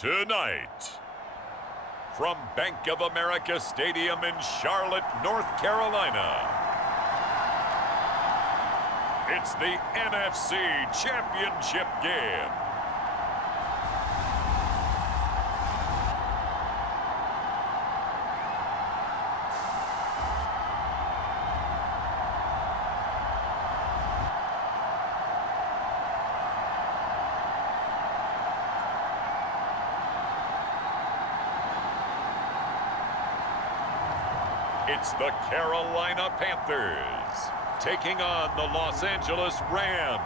Tonight, from Bank of America Stadium in Charlotte, North Carolina, it's the NFC Championship game. It's the Carolina Panthers taking on the Los Angeles Rams.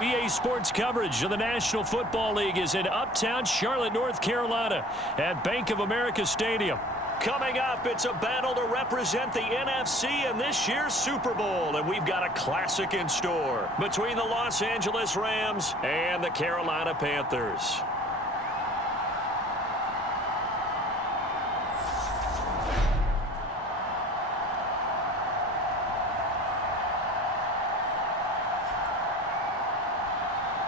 EA Sports coverage of the National Football League is in uptown Charlotte, North Carolina at Bank of America Stadium. Coming up, it's a battle to represent the NFC in this year's Super Bowl, and we've got a classic in store between the Los Angeles Rams and the Carolina Panthers.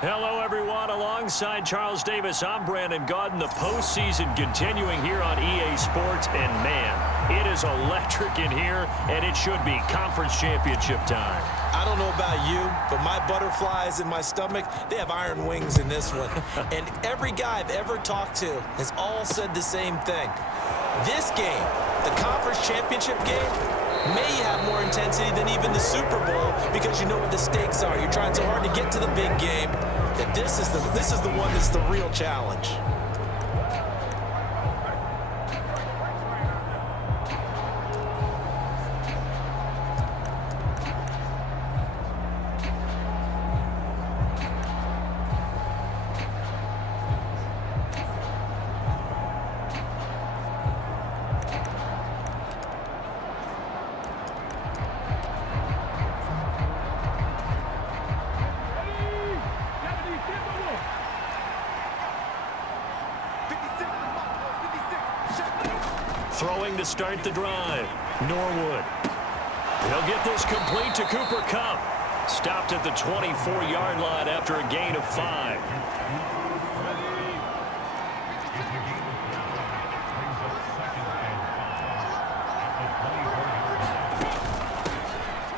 Hello, everyone. Alongside Charles Davis, I'm Brandon Gaudin. The postseason continuing here on EA Sports. And, man, it is electric in here, and it should be conference championship time. I don't know about you, but my butterflies in my stomach, they have iron wings in this one. And every guy I've ever talked to has all said the same thing. This game, the conference championship game, may have more intensity than even the Super Bowl because you know what the stakes are. You're trying so hard to get to the big game that this is the one that's the real challenge. Throwing to start the drive, Norwood. He'll get this complete to Cooper Kupp. Stopped at the 24-yard line after a gain of 5.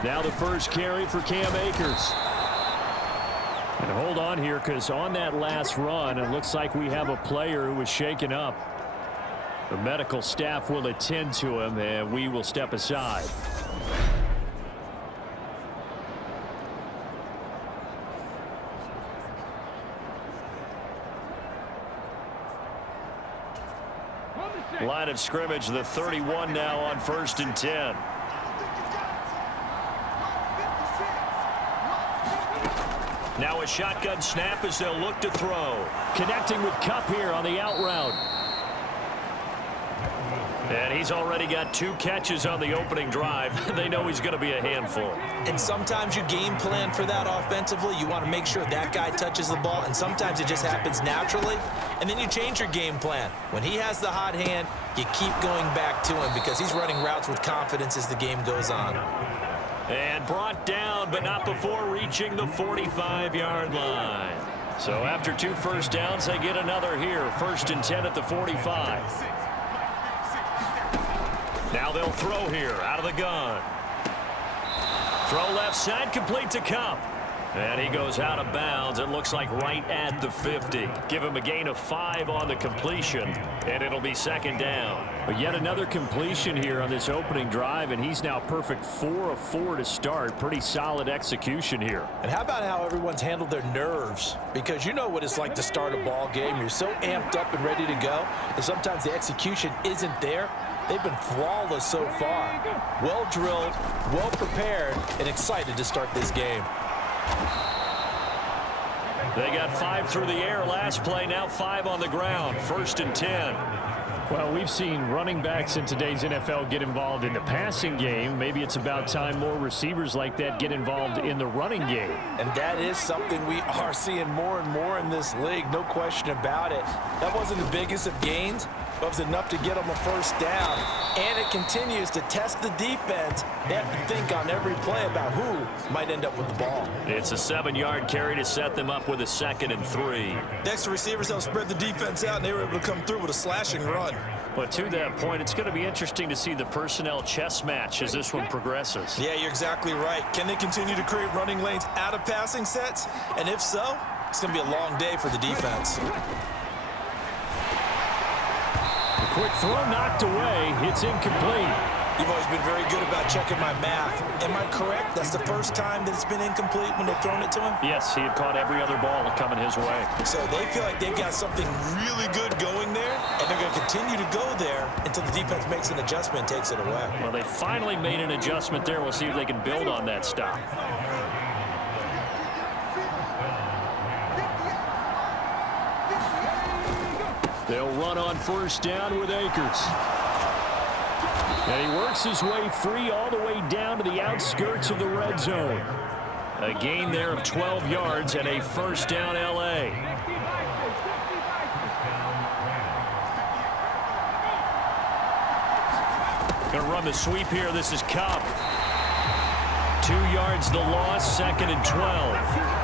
Now the first carry for Cam Akers. And hold on here, because on that last run, it looks like we have a player who was shaken up. The medical staff will attend to him, and we will step aside. Line of scrimmage, the 31 now on 1st and 10. Now a shotgun snap as they'll look to throw. Connecting with Kupp here on the out route. And he's already got 2 catches on the opening drive. They know he's going to be a handful. And sometimes you game plan for that offensively. You want to make sure that guy touches the ball, and sometimes it just happens naturally. And then you change your game plan. When he has the hot hand, you keep going back to him because he's running routes with confidence as the game goes on. And brought down, but not before reaching the 45-yard line. So after 2 first downs, they get another here. 1st and 10 at the 45. Now they'll throw here out of the gun. Throw left side, complete to Kupp. And he goes out of bounds. It looks like right at the 50. Give him a gain of 5 on the completion, and it'll be 2nd down. But yet another completion here on this opening drive, and he's now perfect 4 of 4 to start. Pretty solid execution here. And how about how everyone's handled their nerves? Because you know what it's like to start a ball game. You're so amped up and ready to go, and sometimes the execution isn't there. They've been flawless so far. Well drilled, well prepared, and excited to start this game. They got 5 through the air last play, now 5 on the ground. 1st and 10. Well, we've seen running backs in today's NFL get involved in the passing game. Maybe it's about time more receivers like that get involved in the running game. And that is something we are seeing more and more in this league, no question about it. That wasn't the biggest of gains, It was enough to get them a first down, and it continues to test the defense. They have to think on every play about who might end up with the ball. It's a 7-yard carry to set them up with a 2nd and 3. Next to receivers, they'll spread the defense out, and they were able to come through with a slashing run. But to that point, it's going to be interesting to see the personnel chess match as this one progresses. Yeah, you're exactly right. Can they continue to create running lanes out of passing sets? And if so, it's going to be a long day for the defense. A quick throw knocked away. It's incomplete. You've always been very good about checking my math. Am I correct? That's the first time that it's been incomplete when they've thrown it to him? Yes, he had caught every other ball coming his way. So they feel like they've got something really good going there, and they're going to continue to go there until the defense makes an adjustment and takes it away. Well, they finally made an adjustment there. We'll see if they can build on that stop. They'll run on first down with Akers. And he works his way free all the way down to the outskirts of the red zone. A gain there of 12 yards and a first down L.A. Going to run the sweep here. This is Cobb. 2 yards the loss, 2nd and 12.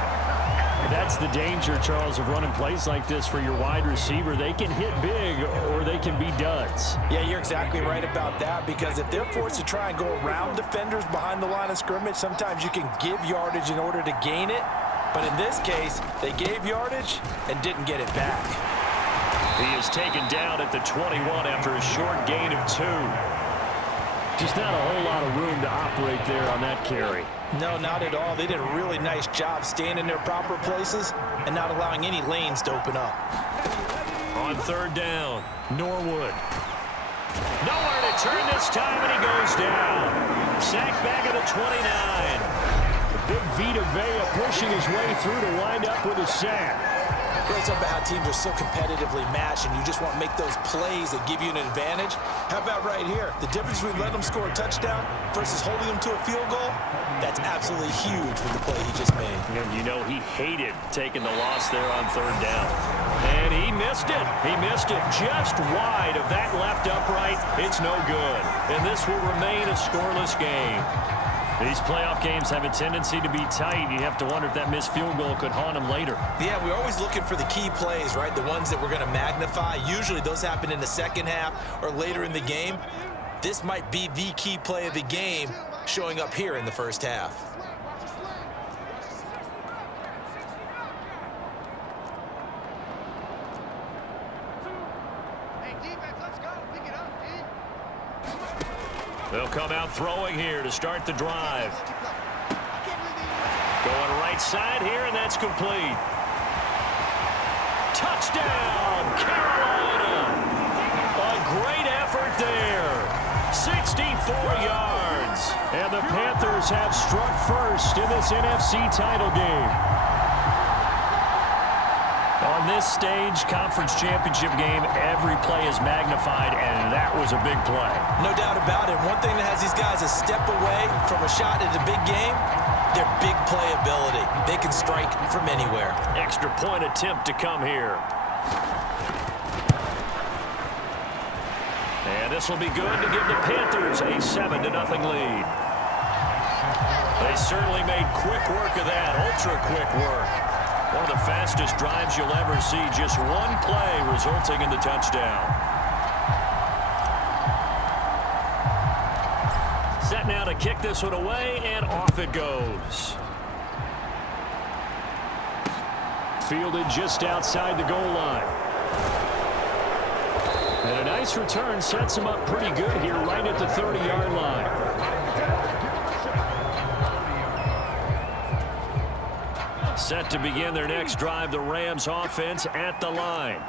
That's the danger, Charles, of running plays like this for your wide receiver. They can hit big or they can be duds. Yeah, you're exactly right about that, because if they're forced to try and go around defenders behind the line of scrimmage, sometimes you can give yardage in order to gain it. But in this case, they gave yardage and didn't get it back. He is taken down at the 21 after a short gain of 2. Just not a whole lot of room to operate there on that carry. No, not at all. They did a really nice job staying in their proper places and not allowing any lanes to open up. On 3rd down, Norwood. Nowhere to turn this time, and he goes down. Sacked back at the 29. Big Vita Vea pushing his way through to wind up with a sack. Really talk about how teams are so competitively matched, and you just want to make those plays that give you an advantage. How about right here? The difference between letting them score a touchdown versus holding them to a field goal, that's absolutely huge with the play he just made. And you know he hated taking the loss there on 3rd down. And he missed it. He missed it just wide of that left upright. It's no good. And this will remain a scoreless game. These playoff games have a tendency to be tight. You have to wonder if that missed field goal could haunt them later. Yeah, we're always looking for the key plays, right? The ones that we're going to magnify. Usually those happen in the second half or later in the game. This might be the key play of the game showing up here in the first half. They'll come out throwing here to start the drive. Going right side here, and that's complete. Touchdown, Carolina! A great effort there. 64 yards. And the Panthers have struck first in this NFC title game. On this stage, conference championship game, every play is magnified, and that was a big play. No doubt about it. One thing that has these guys a step away from a shot at a big game, their big play ability. They can strike from anywhere. Extra point attempt to come here. And this will be good to give the Panthers a 7-0 lead. They certainly made quick work of that, ultra quick work. One of the fastest drives you'll ever see. Just one play resulting in the touchdown. Set now to kick this one away, and off it goes. Fielded just outside the goal line. And a nice return sets him up pretty good here right at the 30-yard line. Set to begin their next drive, the Rams offense at the line.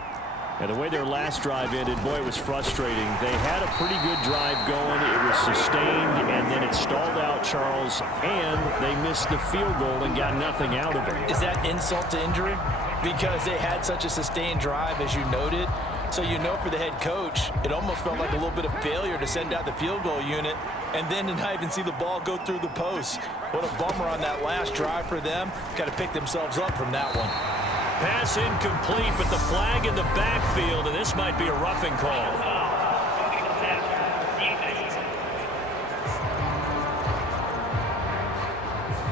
And the way their last drive ended, boy, it was frustrating. They had a pretty good drive going. It was sustained, and then it stalled out, Charles, and they missed the field goal and got nothing out of it. Is that insult to injury? Because they had such a sustained drive, as you noted. So you know for the head coach, it almost felt like a little bit of failure to send out the field goal unit and then to not even see the ball go through the post. What a bummer on that last drive for them. Got to pick themselves up from that one. Pass incomplete, but the flag in the backfield, and this might be a roughing call.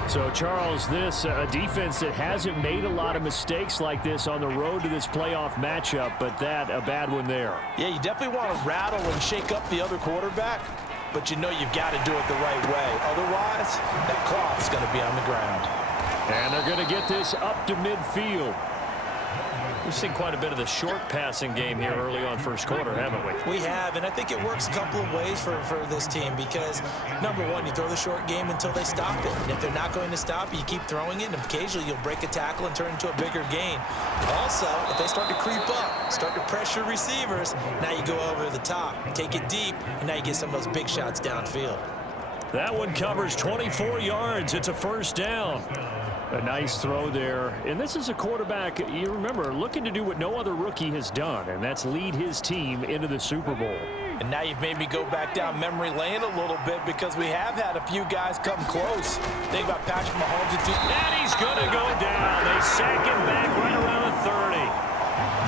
So, Charles, this a defense that hasn't made a lot of mistakes like this on the road to this playoff matchup, but that a bad one there. Yeah, you definitely want to rattle and shake up the other quarterback, but you know you've got to do it the right way. Otherwise, that cloth's going to be on the ground. And they're going to get this up to midfield. We've seen quite a bit of the short passing game here early on first quarter, haven't we? We have, and I think it works a couple of ways for this team because, number one, you throw the short game until they stop it. And if they're not going to stop it, you keep throwing it, and occasionally you'll break a tackle and turn into a bigger gain. Also, if they start to creep up, start to pressure receivers, now you go over the top, take it deep, and now you get some of those big shots downfield. That one covers 24 yards. It's a first down. A nice throw there. And this is a quarterback, you remember, looking to do what no other rookie has done, and that's lead his team into the Super Bowl. And now you've made me go back down memory lane a little bit because we have had a few guys come close. Think about Patrick Mahomes. And he's going to go down. They sack him back right around the 30.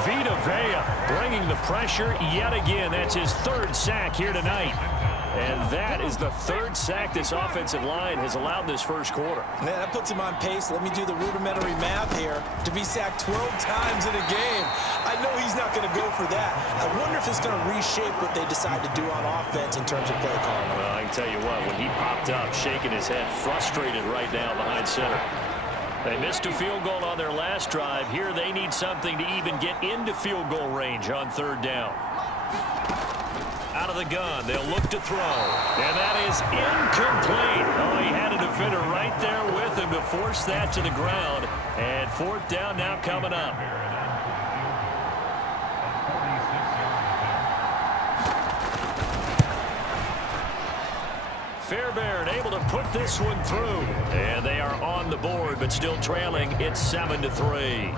Vita Vea bringing the pressure yet again. That's his third sack here tonight. And that is the third sack this offensive line has allowed this first quarter. Man, that puts him on pace. Let me do the rudimentary math here. To be sacked 12 times in a game. I know he's not going to go for that. I wonder if it's going to reshape what they decide to do on offense in terms of play calling. Well, I can tell you what, when he popped up, shaking his head, frustrated right now behind center. They missed a field goal on their last drive. Here they need something to even get into field goal range on third down. Out of the gun, they'll look to throw, and that is incomplete. Oh, he had a defender right there with him to force that to the ground, and fourth down now coming up. Fairbairn able to put this one through, and they are on the board, but still trailing. It's 7-3.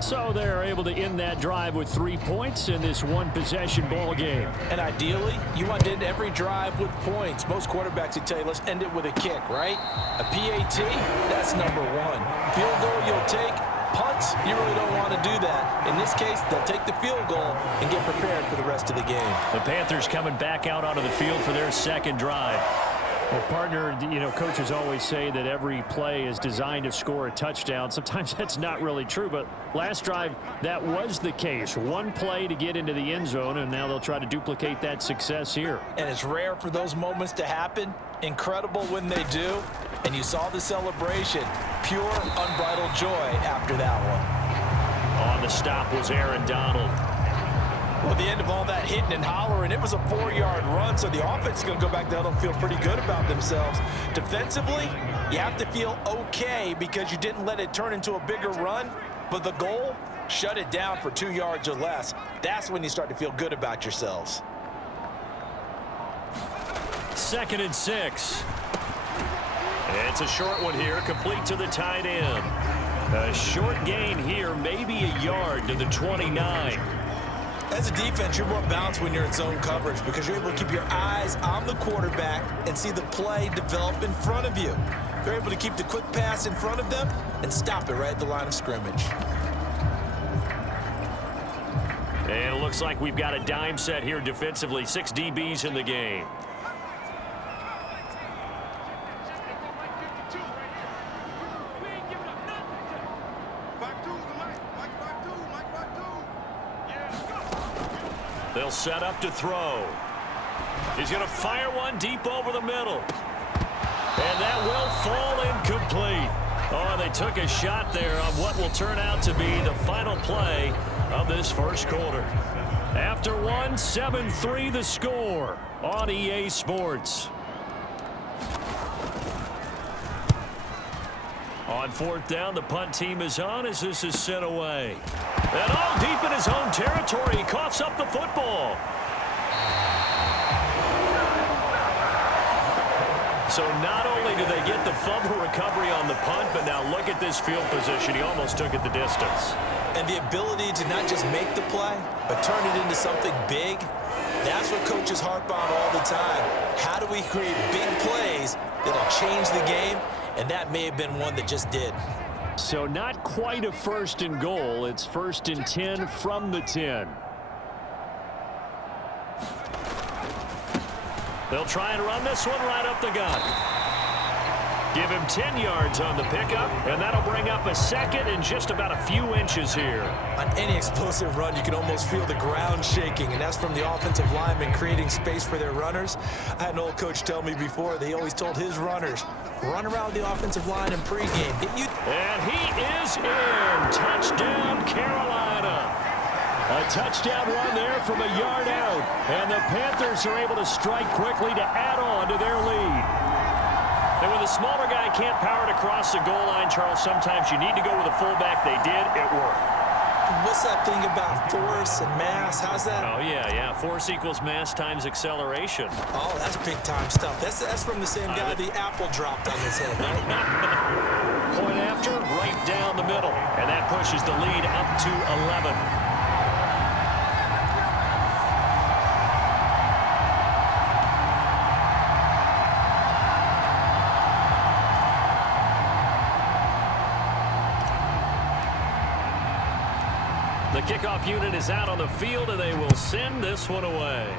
So they're able to end that drive with 3 points in this one-possession ball game. And ideally, you want to end every drive with points. Most quarterbacks would tell you, let's end it with a kick, right? A PAT, that's number one. Field goal you'll take. Punts, you really don't want to do that. In this case, they'll take the field goal and get prepared for the rest of the game. The Panthers coming back out onto the field for their second drive. Well, partner, you know, coaches always say that every play is designed to score a touchdown. Sometimes that's not really true, but last drive, that was the case. One play to get into the end zone, and now they'll try to duplicate that success here. And it's rare for those moments to happen. Incredible when they do. And you saw the celebration. Pure, unbridled joy after that one. On the stop was Aaron Donald. Well, at the end of all that hitting and hollering, it was a 4-yard run, so the offense is going to go back down and feel pretty good about themselves. Defensively, you have to feel okay because you didn't let it turn into a bigger run, but the goal, shut it down for 2 yards or less. That's when you start to feel good about yourselves. 2nd and 6. It's a short one here, complete to the tight end. A short gain here, maybe a yard to the 29. As a defense, you're more balanced when you're in zone coverage because you're able to keep your eyes on the quarterback and see the play develop in front of you. You're able to keep the quick pass in front of them and stop it right at the line of scrimmage. And it looks like we've got a dime set here defensively. 6 DBs in the game. They'll set up to throw. He's going to fire one deep over the middle. And that will fall incomplete. Oh, they took a shot there on what will turn out to be the final play of this first quarter. After one, 7-3 the score on EA Sports. On fourth down, the punt team is on as this is sent away. And all deep in his own territory, he coughs up the football. So not only do they get the fumble recovery on the punt, but now look at this field position. He almost took it the distance. And the ability to not just make the play, but turn it into something big, That's what coaches harp on all the time. How do we create big plays that'll change the game? And that may have been one that just did. So not quite a first and goal. It's 1st and 10 from the 10. They'll try and run this one right up the gut. Give him 10 yards on the pickup, and that'll bring up a second and just about a few inches here. On any explosive run, you can almost feel the ground shaking, and that's from the offensive linemen creating space for their runners. I had an old coach tell me before, they always told his runners, run around the offensive line in pregame. And he is in. Touchdown, Carolina. A touchdown run there from a yard out. And the Panthers are able to strike quickly to add on to their lead. And when the smaller guy can't power it across the goal line, Charles, sometimes you need to go with a fullback. They did. It worked. What's that thing about force and mass? How's that? Oh, yeah. Force equals mass times acceleration. Oh, that's big-time stuff. That's from the same guy the apple dropped on his head, right? Point after, right down the middle. And that pushes the lead up to 11. The kickoff unit is out on the field, and they will send this one away.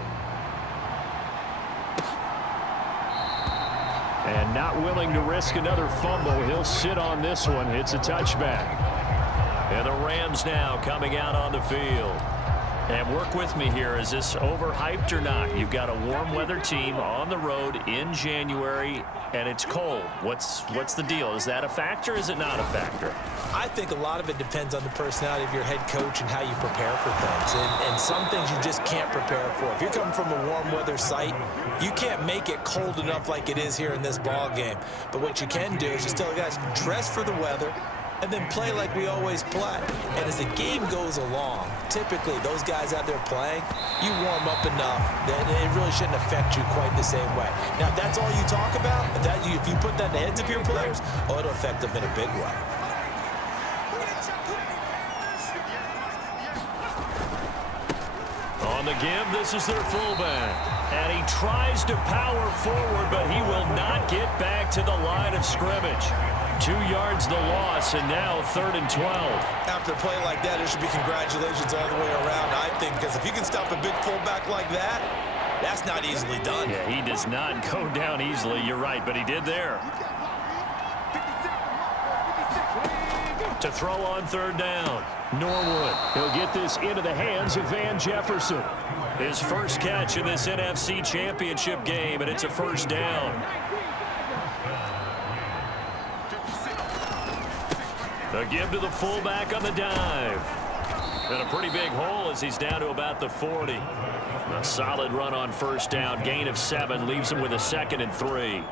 And not willing to risk another fumble, he'll sit on this one. It's a touchback. And the Rams now coming out on the field. And work with me here. Is this overhyped or not? You've got a warm weather team on the road in January, and it's cold. What's the deal? Is that a factor? Is it not a factor? I think a lot of it depends on the personality of your head coach and how you prepare for things. And some things you just can't prepare for. If you're coming from a warm weather site, you can't make it cold enough like it is here in this ball game. But what you can do is just tell the guys, dress for the weather, and then play like we always play. And as the game goes along, typically those guys out there playing, you warm up enough that it really shouldn't affect you quite the same way. Now, if that's all you talk about, if you put that in the heads of your players, it'll affect them in a big way. On the give, this is their fullback. And he tries to power forward, but he will not get back to the line of scrimmage. 2 yards the loss, and now 3rd and 12. After a play like that, there should be congratulations all the way around, I think, because if you can stop a big fullback like that, that's not easily done. Yeah, he does not go down easily. You're right, but he did there. To throw on 3rd down. Norwood. He'll get this into the hands of Van Jefferson. His first catch in this NFC Championship game, and it's a 1st down. The give to the fullback on the dive. And a pretty big hole as he's down to about the 40. A solid run on 1st down. Gain of 7 leaves him with a 2nd and 3.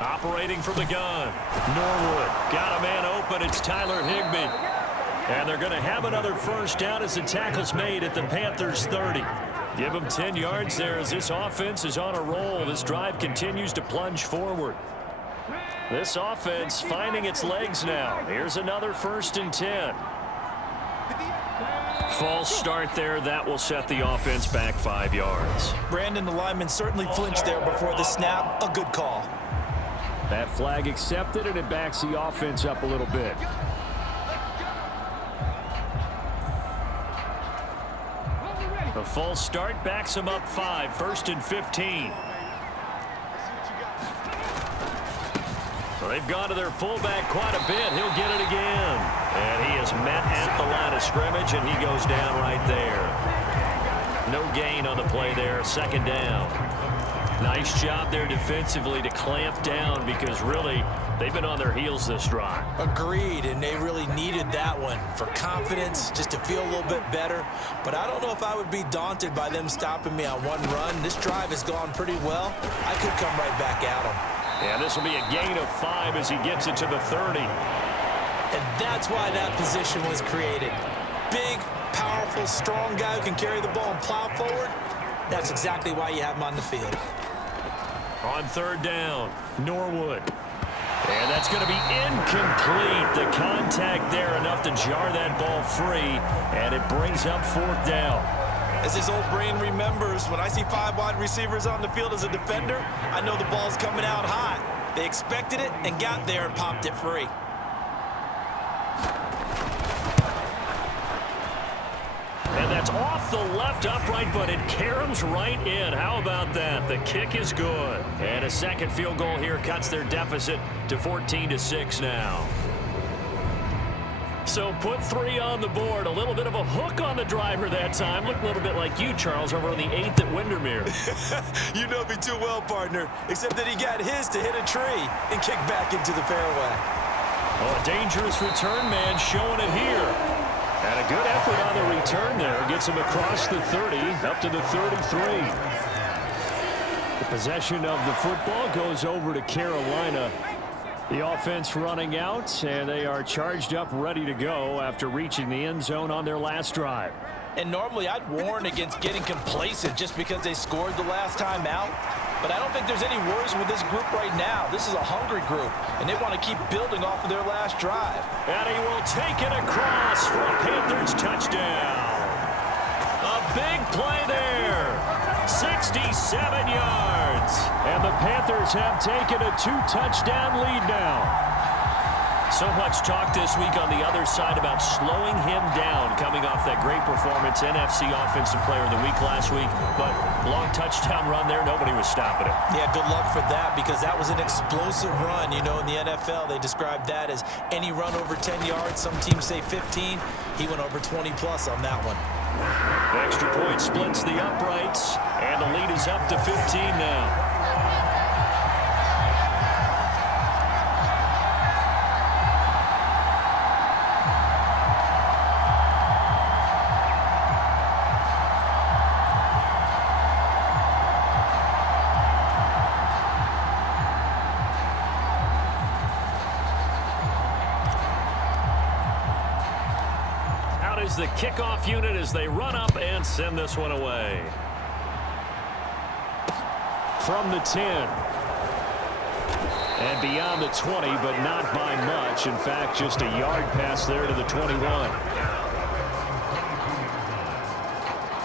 Operating from the gun. Norwood got a man open. It's Tyler Higbee. And they're going to have another 1st down as the tackle's made at the Panthers 30. Give him 10 yards there as this offense is on a roll. This drive continues to plunge forward. This offense finding its legs now. Here's another 1st and 10. False start there. That will set the offense back 5 yards. Brandon, the lineman certainly flinched there before the snap. A good call. That flag accepted, and it backs the offense up a little bit. The false start backs him up 5, 1st and 15. Well, they've gone to their fullback quite a bit. He'll get it again. And he is met at the line of scrimmage, and he goes down right there. No gain on the play there. 2nd down. Nice job there defensively to clamp down because really they've been on their heels this drive. Agreed, and they really needed that one for confidence, just to feel a little bit better. But I don't know if I would be daunted by them stopping me on one run. This drive has gone pretty well. I could come right back at them. And this will be a gain of 5 as he gets it to the 30. And that's why that position was created. Big, powerful, strong guy who can carry the ball and plow forward. That's exactly why you have him on the field. On 3rd down, Norwood. And that's going to be incomplete. The contact there enough to jar that ball free, and it brings up fourth down. As his old brain remembers, when I see 5 wide receivers on the field as a defender, I know the ball's coming out hot. They expected it and got there and popped it free. And that's off the left upright, but it caroms right in. How about that? The kick is good. And a second field goal here cuts their deficit to 14-6 now. So put 3 on the board. A little bit of a hook on the driver that time. Looked a little bit like you, Charles, over on the 8th at Windermere. You know me too well, partner, except that he got his to hit a tree and kick back into the fairway. Oh, a dangerous return man showing it here. And a good effort on the return there. Gets him across the 30, up to the 33. The possession of the football goes over to Carolina. The offense running out, and they are charged up, ready to go after reaching the end zone on their last drive. And normally I'd warn against getting complacent just because they scored the last time out. But I don't think there's any worries with this group right now. This is a hungry group, and they want to keep building off of their last drive. And he will take it across for a Panthers touchdown. A big play there. 67 yards. And the Panthers have taken a 2-touchdown lead now. So much talk this week on the other side about slowing him down coming off that great performance, NFC Offensive Player of the Week last week. But long touchdown run there, nobody was stopping it. Yeah, good luck for that because that was an explosive run. You know, in the NFL, they describe that as any run over 10 yards. Some teams say 15. He went over 20-plus on that one. Extra point splits the uprights, and the lead is up to 15 now. Is the kickoff unit as they run up and send this one away. From the 10. And beyond the 20, but not by much. In fact, just a yard pass there to the 21.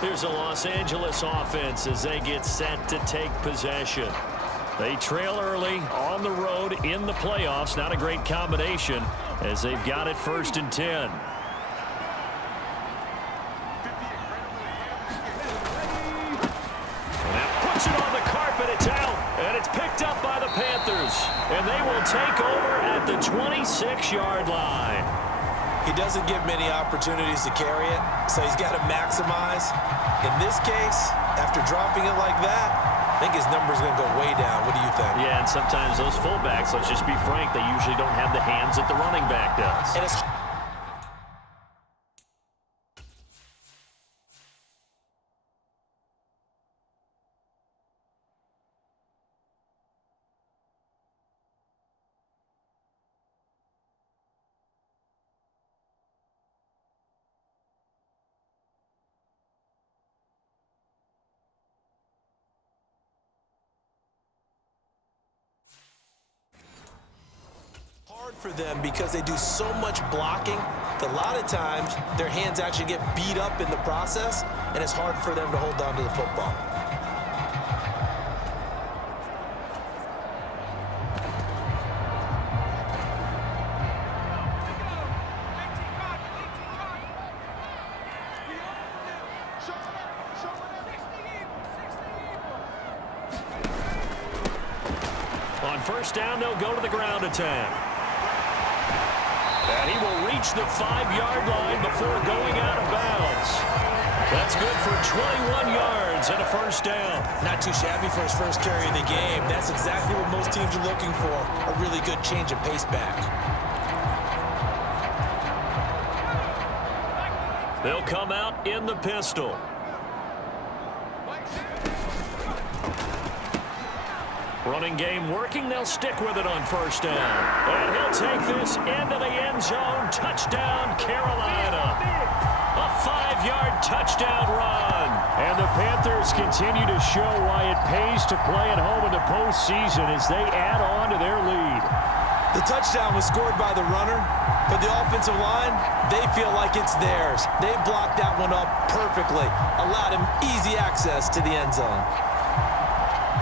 Here's a Los Angeles offense as they get set to take possession. They trail early on the road in the playoffs. Not a great combination as they've got it 1st and 10. Up by the Panthers, and they will take over at the 26-yard line. He doesn't get many opportunities to carry it, so he's got to maximize. In this case, after dropping it like that, I think his number's going to go way down. What do you think? Yeah, and sometimes those fullbacks, let's just be frank, they usually don't have the hands that the running back does. And it's for them because they do so much blocking that a lot of times their hands actually get beat up in the process, and it's hard for them to hold on to the football. On 1st down, they'll go to the ground attack. And he will reach the 5-yard line before going out of bounds. That's good for 21 yards and a 1st down. Not too shabby for his first carry of the game. That's exactly what most teams are looking for, a really good change of pace back. They'll come out in the pistol. Running game working. They'll stick with it on 1st down. And he'll take this into the end zone. Touchdown, Carolina. A 5-yard touchdown run. And the Panthers continue to show why it pays to play at home in the postseason as they add on to their lead. The touchdown was scored by the runner, but the offensive line, they feel like it's theirs. They blocked that one up perfectly, allowed him easy access to the end zone.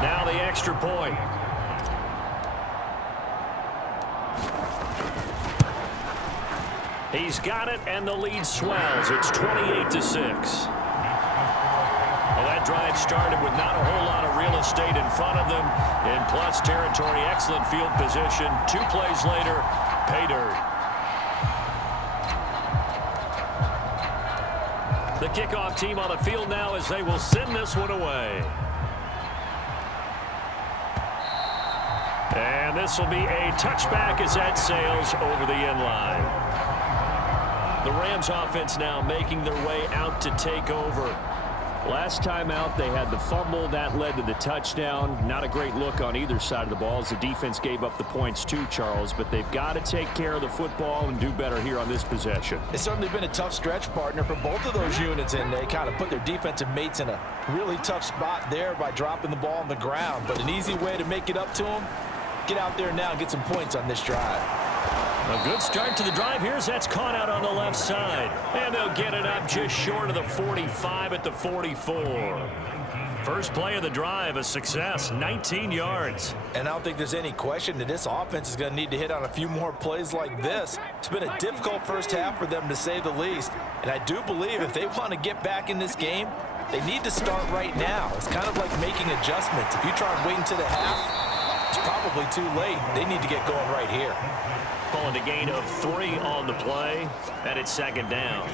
Now the extra point. He's got it, and the lead swells. It's 28-6. Well, that drive started with not a whole lot of real estate in front of them. In plus territory, excellent field position. 2 plays later, pay dirt. The kickoff team on the field now as they will send this one away. And this will be a touchback as that sails over the end line. The Rams offense now making their way out to take over. Last time out, they had the fumble. That led to the touchdown. Not a great look on either side of the ball as the defense gave up the points too, Charles. But they've got to take care of the football and do better here on this possession. It's certainly been a tough stretch, partner, for both of those units, and they kind of put their defensive mates in a really tough spot there by dropping the ball on the ground. But an easy way to make it up to them, get out there now and get some points on this drive. A good start to the drive here as that's caught out on the left side. And they'll get it up just short of the 45 at the 44. First play of the drive, a success, 19 yards. And I don't think there's any question that this offense is going to need to hit on a few more plays like this. It's been a difficult first half for them, to say the least. And I do believe if they want to get back in this game, they need to start right now. It's kind of like making adjustments. If you try and wait until the half, it's probably too late. They need to get going right here. Calling a gain of 3 on the play, and it's second down.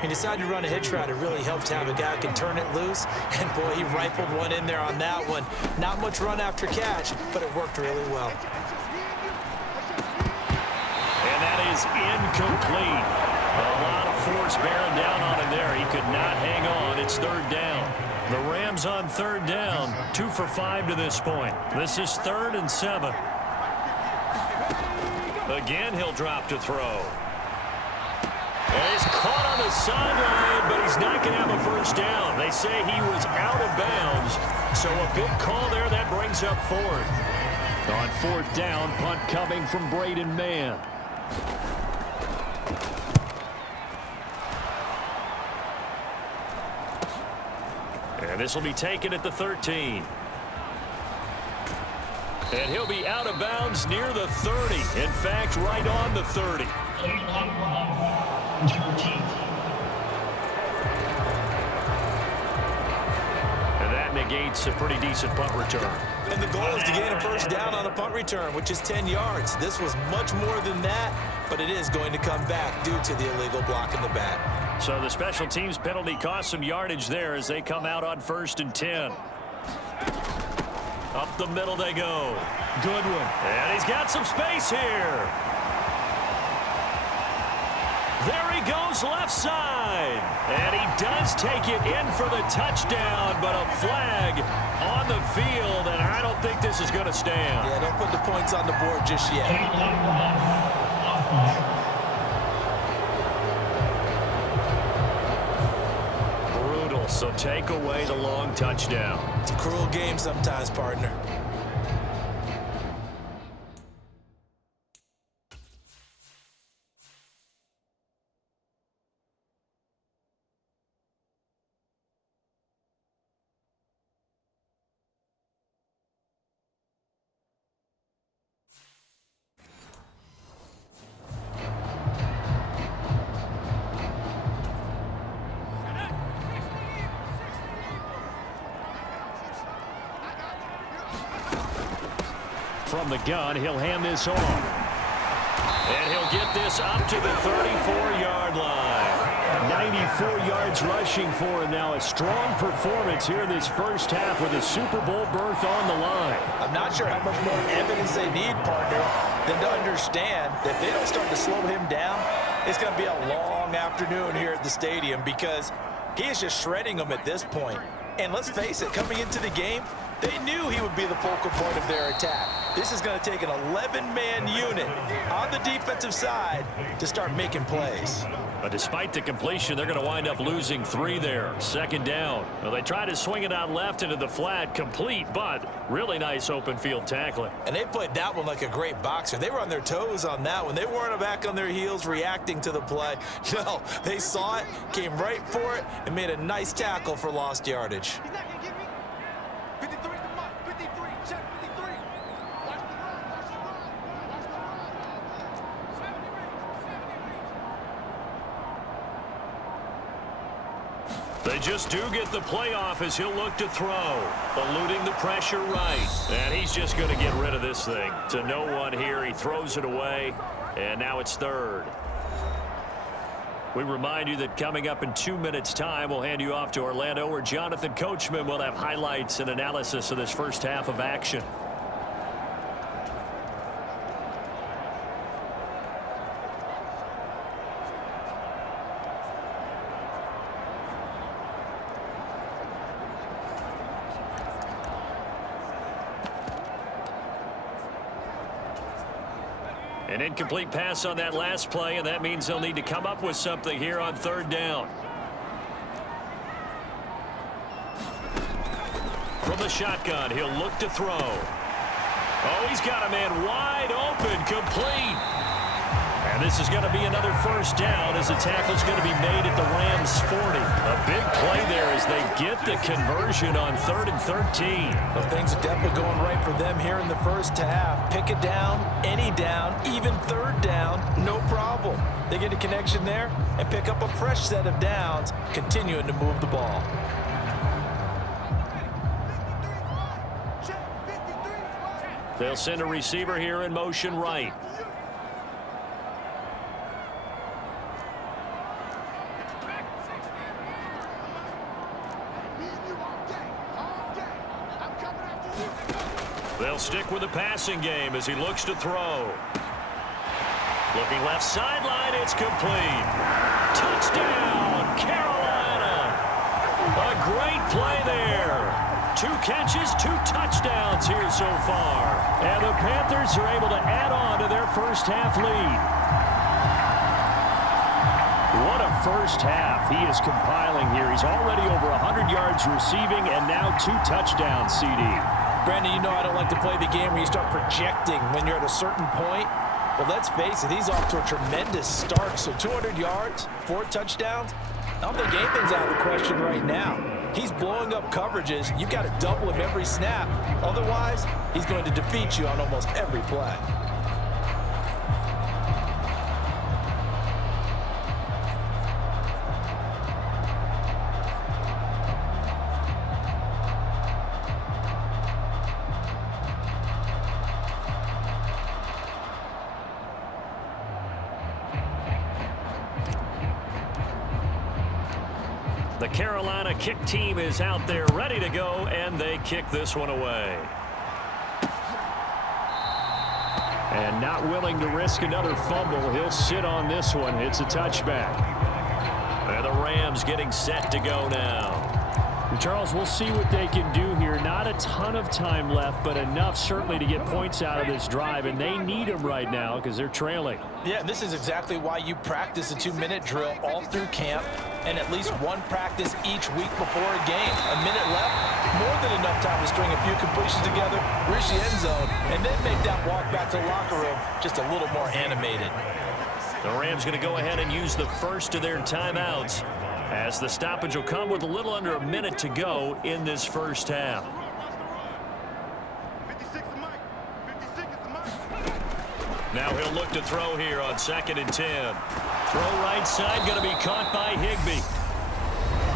He decided to run a hitch route. It really helped to have a guy who can turn it loose. And, boy, he rifled one in there on that one. Not much run after catch, but it worked really well. And that is incomplete. A lot of force bearing down on him there. He could not hang on. It's third down. The Rams on third down, 2 for 5 to this point. This is 3rd and 7. Again, he'll drop to throw. And he's caught on the sideline, but he's not going to have a first down. They say he was out of bounds, so a big call there. That brings up 4th. On 4th down, punt coming from Braden Mann. And this will be taken at the 13. And he'll be out of bounds near the 30. In fact, right on the 30. And that negates a pretty decent punt return. And the goal is to gain a first down on a punt return, which is 10 yards. This was much more than that, but it is going to come back due to the illegal block in the back. So the special teams penalty cost some yardage there as they come out on 1st and 10. Up the middle they go. Good one. And he's got some space here. There he goes left side. And he does take it in for the touchdown, but a flag on the field, and I don't think this is going to stand. Yeah, don't put the points on the board just yet. So take away the long touchdown. It's a cruel game sometimes, partner. From the gun, he'll hand this off. And he'll get this up to the 34-yard line. 94 yards rushing for him now. A strong performance here in this first half with a Super Bowl berth on the line. I'm not sure how much more evidence they need, partner, than to understand that if they don't start to slow him down, it's going to be a long afternoon here at the stadium because he is just shredding them at this point. And let's face it, coming into the game, they knew he would be the focal point of their attack. This is going to take an 11-man unit on the defensive side to start making plays. But despite the completion, they're going to wind up losing 3 there. Second down. Well, they try to swing it out left into the flat, complete, but really nice open field tackling. And they played that one like a great boxer. They were on their toes on that one. They weren't back on their heels reacting to the play. No, they saw it, came right for it, and made a nice tackle for lost yardage. He's not going to get me. 53 to Mike. 53. Check 53. Watch the run. Watch the run. Watch the run. 70 reach. They just do get the playoff as he'll look to throw. Eluding the pressure right. And he's just going to get rid of this thing. To no one here. He throws it away. And now it's third. We remind you that coming up in 2 minutes' time, we'll hand you off to Orlando, where Jonathan Coachman will have highlights and analysis of this first half of action. An incomplete pass on that last play, and that means they'll need to come up with something here on third down. From the shotgun, he'll look to throw. Oh, he's got a man wide open, complete. And this is going to be another first down as the tackle's going to be made at the Rams 40. A big play there as they get the conversion on 3rd and 13. Well, things are definitely going right for them here in the first half. Pick a down, any down, even third down, no problem. They get a connection there and pick up a fresh set of downs, continuing to move the ball. They'll send a receiver here in motion right. They'll stick with the passing game as he looks to throw. Looking left sideline, it's complete. Touchdown, Carolina. A great play there. 2 catches, 2 touchdowns here so far. And the Panthers are able to add on to their first half lead. What a first half he is compiling here. He's already over 100 yards receiving and now 2 touchdowns, CD. Brandon, you know I don't like to play the game where you start projecting when you're at a certain point. But let's face it, he's off to a tremendous start. So 200 yards, 4 touchdowns. I don't think anything's out of the question right now. He's blowing up coverages. You've got to double him every snap. Otherwise, he's going to defeat you on almost every play. The Carolina kick team is out there ready to go, and they kick this one away. And not willing to risk another fumble, he'll sit on this one. It's a touchback. And the Rams getting set to go now. Charles, we'll see what they can do here. Not a ton of time left, but enough certainly to get points out of this drive, and they need them right now because they're trailing. Yeah, and this is exactly why you practice a 2-minute drill all through camp and at least one practice each week before a game. A minute left, more than enough time to string a few completions together, reach the end zone, and then make that walk back to the locker room just a little more animated. The Rams going to go ahead and use the first of their timeouts, as the stoppage will come with a little under a minute to go in this first half. 56 to Mike. 56 is to Mike. Now he'll look to throw here on 2nd and 10. Throw right side, going to be caught by Higbee.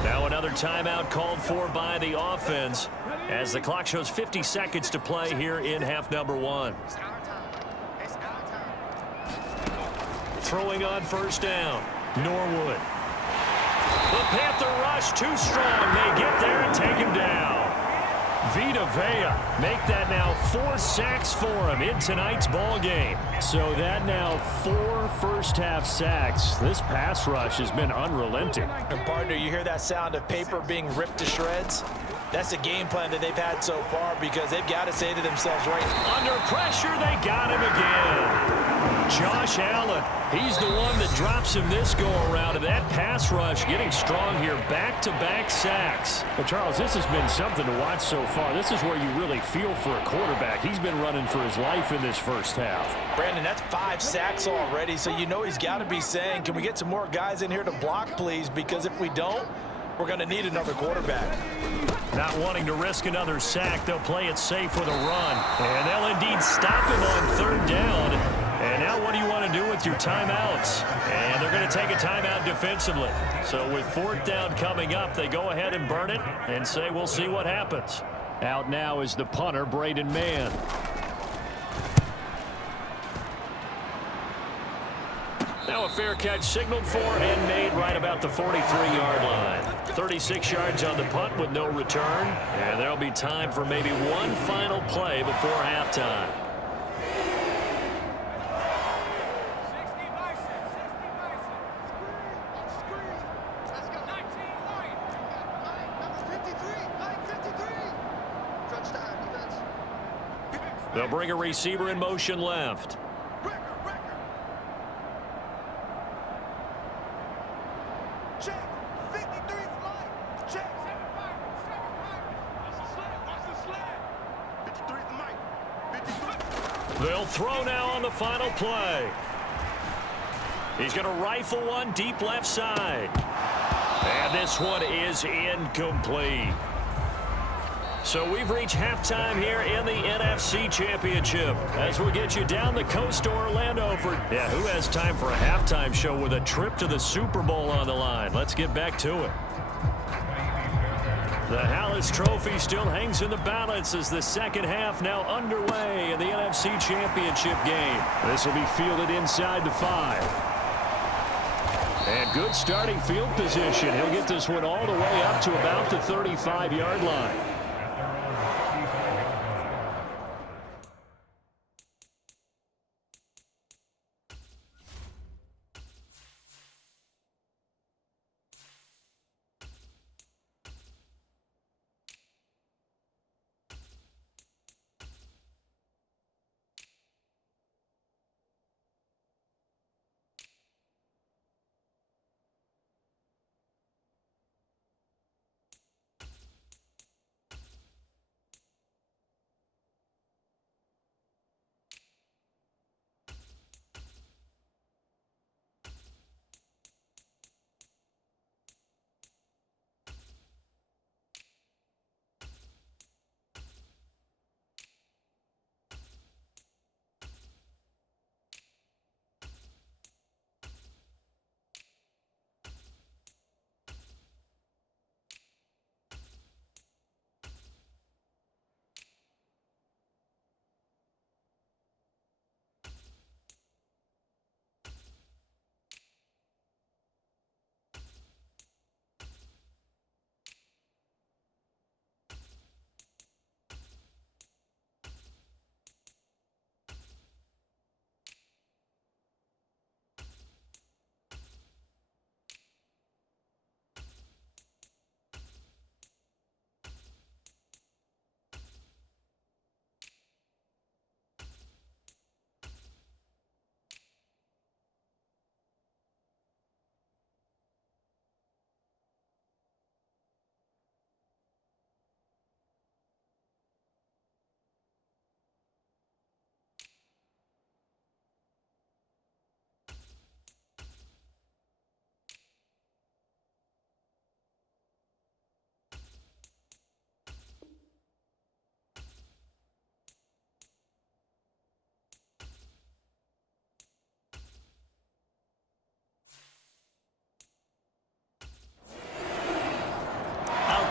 Now another timeout called for by the offense as the clock shows 50 seconds to play here in half number 1. Throwing on first down, Norwood. The Panther rush too strong. They get there and take him down. Vita Vea make that now 4 sacks for him in tonight's ball game. So that now 4 first-half sacks. This pass rush has been unrelenting. And partner, you hear that sound of paper being ripped to shreds? That's the game plan that they've had so far because they've got to say to themselves, right, under pressure, they got him again. Josh Allen, he's the one that drops him this go-around, and that pass rush getting strong here, back-to-back sacks. But, Charles, this has been something to watch so far. This is where you really feel for a quarterback. He's been running for his life in this first half. Brandon, that's 5 sacks already, so you know he's got to be saying, can we get some more guys in here to block, please? Because if we don't, we're going to need another quarterback. Not wanting to risk another sack, they'll play it safe with a run. And they'll indeed stop him on 3rd down. And now what do you want to do with your timeouts? And they're going to take a timeout defensively. So with 4th down coming up, they go ahead and burn it and say we'll see what happens. Out now is the punter, Braden Mann. Now a fair catch signaled for and made right about the 43-yard line. 36 yards on the punt with no return. And there'll be time for maybe one final play before halftime. They'll bring a receiver in motion left. They'll throw now on the final play. He's going to rifle one deep left side. And this one is incomplete. So we've reached halftime here in the NFC Championship as we get you down the coast to Orlando for, who has time for a halftime show with a trip to the Super Bowl on the line? Let's get back to it. The Hallis Trophy still hangs in the balance as the second half now underway in the NFC Championship game. This will be fielded inside the 5. And good starting field position. He'll get this one all the way up to about the 35-yard line.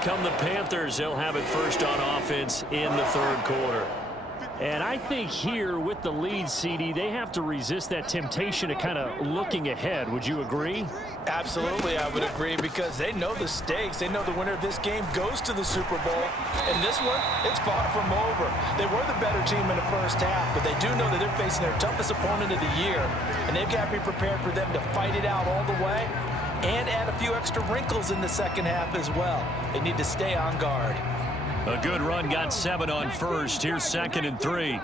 Come the Panthers. They'll have it first on offense in the 3rd quarter. And I think here with the lead, CD, they have to resist that temptation to kind of looking ahead. Would you agree? Absolutely, I would agree, because they know the stakes. They know the winner of this game goes to the Super Bowl. And this one, it's far from over. They were the better team in the first half, but they do know that they're facing their toughest opponent of the year. And they've got to be prepared for them to fight it out all the way and add a few extra wrinkles in the second half as well. They need to stay on guard. A good run, got 7 on first. Here's 2nd and 3.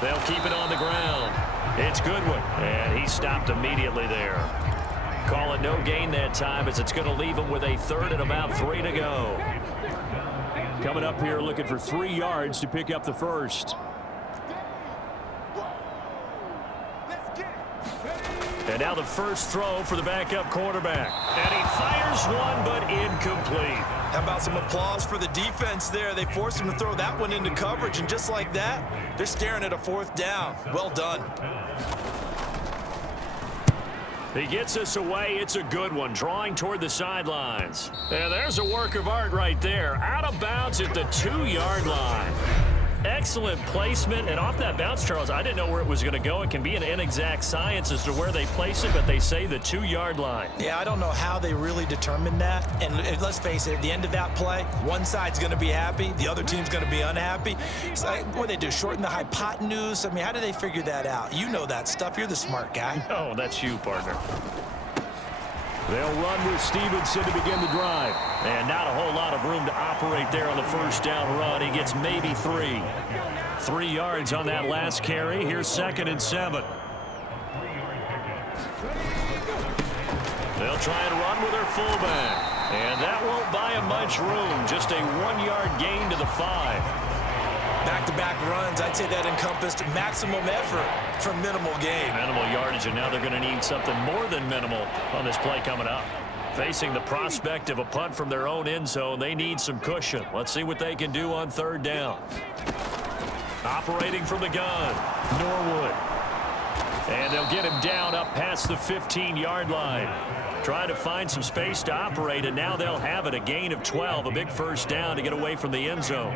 They'll keep it on the ground. It's Goodwin, and he stopped immediately there. Call it no gain that time, as it's going to leave him with a 3rd and about 3 to go. Coming up here looking for 3 yards to pick up the first. And now the first throw for the backup quarterback. And he fires one, but incomplete. How about some applause for the defense there? They forced him to throw that one into coverage, and just like that, they're staring at a 4th down. Well done. He gets us away. It's a good one, drawing toward the sidelines. And there's a work of art right there. Out of bounds at the 2-yard line. Excellent placement, and off that bounce, Charles, I didn't know where it was going to go. It can be an inexact science as to where they place it, but they say the 2-yard line. Yeah, I don't know how they really determined that. And let's face it, at the end of that play, one side's going to be happy, the other team's going to be unhappy. So, what do they do, shorten the hypotenuse? I mean, how do they figure that out? You know that stuff. You're the smart guy. Oh, that's you, partner. They'll run with Stevenson to begin the drive. And not a whole lot of room to operate there on the first down run. He gets maybe 3. 3 yards on that last carry. Here's 2nd and 7. They'll try and run with their fullback. And that won't buy him much room. Just a 1-yard gain to the 5. Back-to-back runs, I'd say that encompassed maximum effort for minimal gain. Minimal yardage, and now they're going to need something more than minimal on this play coming up. Facing the prospect of a punt from their own end zone, they need some cushion. Let's see what they can do on 3rd down. Operating from the gun, Norwood. And they'll get him down up past the 15-yard line. Trying to find some space to operate, and now they'll have it. A gain of 12, a big first down to get away from the end zone.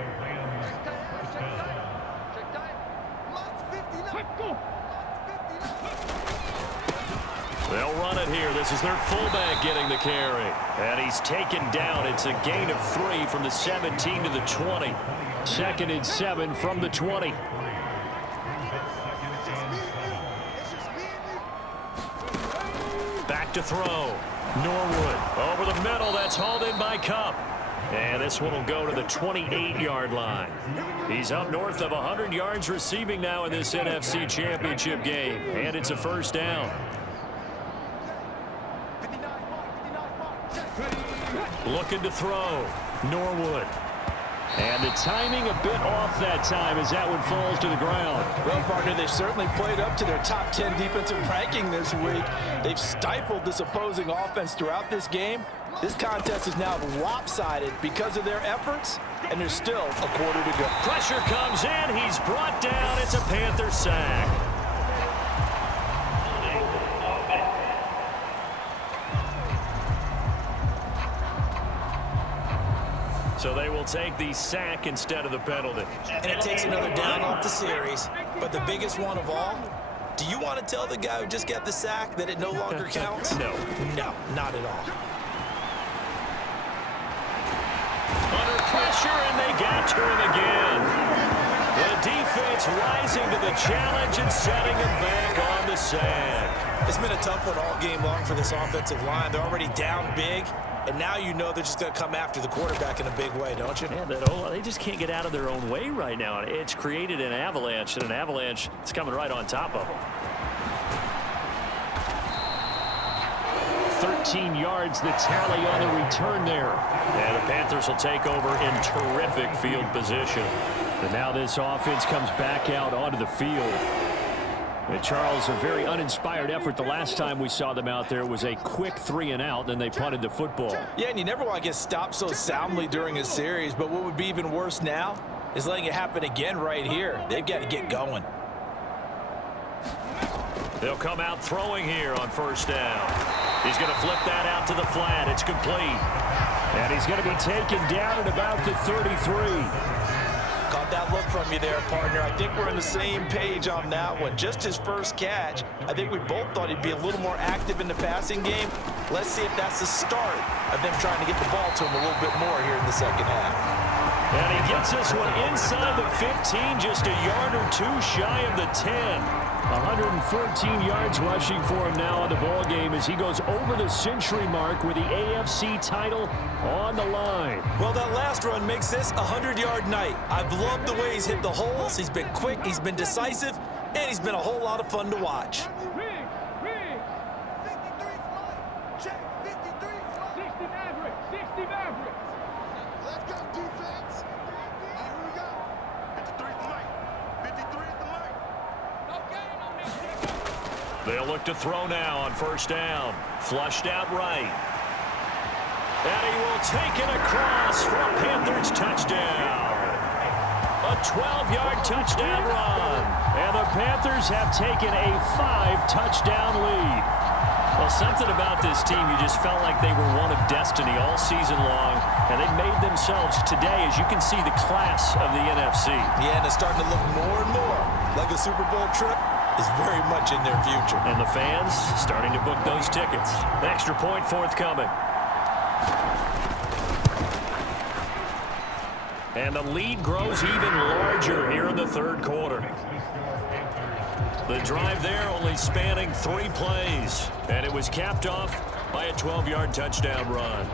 They'll run it here. This is their fullback getting the carry. And he's taken down. It's a gain of 3 from the 17 to the 20. 2nd and 7 from the 20. Back to throw. Norwood over the middle. That's hauled in by Cup. And this one will go to the 28-yard line. He's up north of 100 yards receiving now in this NFC Championship game. And it's a first down. Looking to throw. Norwood. And the timing a bit off that time as that one falls to the ground. Well, partner, they've certainly played up to their top 10 defensive ranking this week. They've stifled this opposing offense throughout this game. This contest is now lopsided because of their efforts, and there's still a quarter to go. Pressure comes in. He's brought down. It's a Panther sack. So they will take the sack instead of the penalty. And it takes another down off the series. But the biggest one of all, do you want to tell the guy who just got the sack that it no longer counts? No. No, not at all. Under pressure, and they got to him again. The defense rising to the challenge and setting him back on the sack. It's been a tough one all game long for this offensive line. They're already down big. And now you know they're just going to come after the quarterback in a big way, don't you? Yeah, they just can't get out of their own way right now. It's created an avalanche, and an avalanche is coming right on top of them. 13 yards the tally on the return there. And the Panthers will take over in terrific field position. And now this offense comes back out onto the field. And Charles, a very uninspired effort the last time we saw them out there. Was a quick 3 and out, then they punted the football. Yeah, and you never want to get stopped so soundly during a series, but what would be even worse now is letting it happen again right here. They've got to get going. They'll come out throwing here on first down. He's going to flip that out to the flat. It's complete. And he's going to be taken down at about the 33. Caught that look from you there, partner. I think we're on the same page on that one. Just his first catch, I think we both thought he'd be a little more active in the passing game. Let's see if that's the start of them trying to get the ball to him a little bit more here in the second half. And he gets this one inside the 15, just a yard or two shy of the 10. 114 yards rushing for him now in the ball game as he goes over the century mark with the AFC title on the line. Well, that last run makes this a 100-yard night. I've loved the way he's hit the holes. He's been quick, he's been decisive, and he's been a whole lot of fun to watch. 53 flight. Check. 53 flight. 60 Maverick. 60 Maverick. Let's go, defense. Here we go. 53 is the mic. 53 is the mic. No gain on this. They'll look to throw now on first down. Flushed out right. And he will take it across for a Panthers touchdown. A 12-yard touchdown run. And the Panthers have taken a 5-touchdown lead. Well, something about this team, you just felt like they were one of destiny all season long, and they made themselves today, as you can see, the class of the NFC. Yeah, and it's starting to look more and more like a Super Bowl trip is very much in their future. And the fans starting to book those tickets. Extra point forthcoming. And the lead grows even larger here in the third quarter. The drive there only spanning 3 plays, and it was capped off by a 12-yard touchdown run.